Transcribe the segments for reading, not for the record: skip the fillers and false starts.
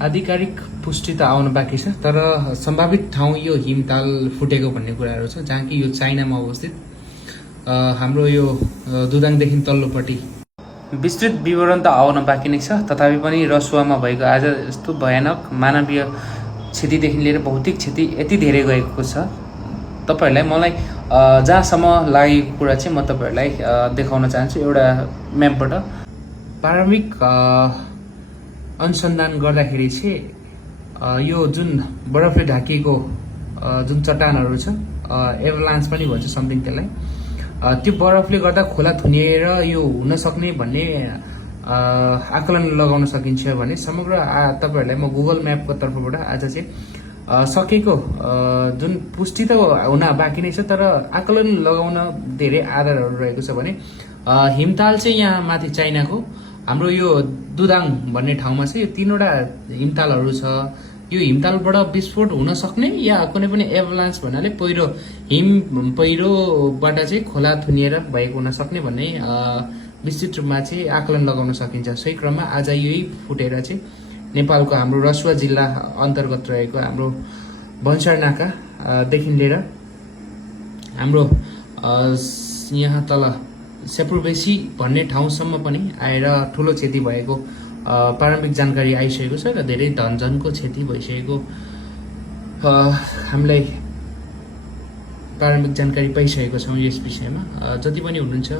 आधिकारिक पुष्टि त आउन बाँकी छ, तर सम्भावित ठाउँ यो हिमताल फुटेको भन्ने कुराहरू छ, जहाँ कि यो चाइनामा अवस्थित हाम्रो यो दुदाङदेखि तल्लोपट्टि। विस्तृत विवरण त आउन बाँकी नै छ, तथापि पनि रसुवामा भएको आज यस्तो भयानक मानवीय क्षतिदेखि लिएर भौतिक क्षति यति धेरै गएको छ। तपाईहरूलाई मलाई जहाँसम्म लागेको कुरा चाहिँ म तपाईहरूलाई देखाउन चाहन्छु। एउटा म्यापबाट प्रारम्भिक अनुसन्धान गर्दाखेरि चाहिँ यो जुन बरफले ढाकिएको जुन चट्टानहरू छ, एभलान्स पनि भन्छ समथिङ त्यसलाई, त्यो बरफले गर्दा खोला थुनिएर यो हुन सक्ने भन्ने आकलन लगाउन सकिन्छ भने समग्र तपाईहरूलाई म गुगल म्यापको तर्फबाट आज चाहिँ सकेको जुन पुष्टि त हुन बाँकी नै छ, तर आकलन लगाउन धेरै आधारहरू रहेको छ भने हिमताल चाहिँ यहाँ माथि चाइनाको हाम्रो यो दुदाङ भन्ने ठाउँमा चाहिँ यो 3वटा हिमतालहरू छ। यो हिमतालबाट विस्फोट हुन सक्ने या कुनै पनि एभलान्स भन्नाले पहिरोबाट चाहिँ खोला थुनिएर भएको हुन सक्ने भन्ने विस्तृत रूपमा चाहिँ आकलन लगाउन सकिन्छ। सोही क्रममा आज यही फुटेर चाहिँ नेपालको हाम्रो रसुवा जिल्ला अन्तर्गत रहेको हाम्रो भन्सार नाकादेखि लिएर हाम्रो यहाँ तल सेपुरबेसी भन्ने ठाउँसम्म पनि आएर ठुलो क्षति भएको प्रारम्भिक जानकारी आइसकेको छ र धेरै धनजनको क्षति भइसकेको हामीलाई प्रारम्भिक जानकारी पाइसकेको छौँ। यस विषयमा जति पनि हुनुहुन्छ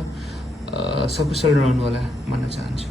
सकुशल रहनु होला भन्न चाहन्छु।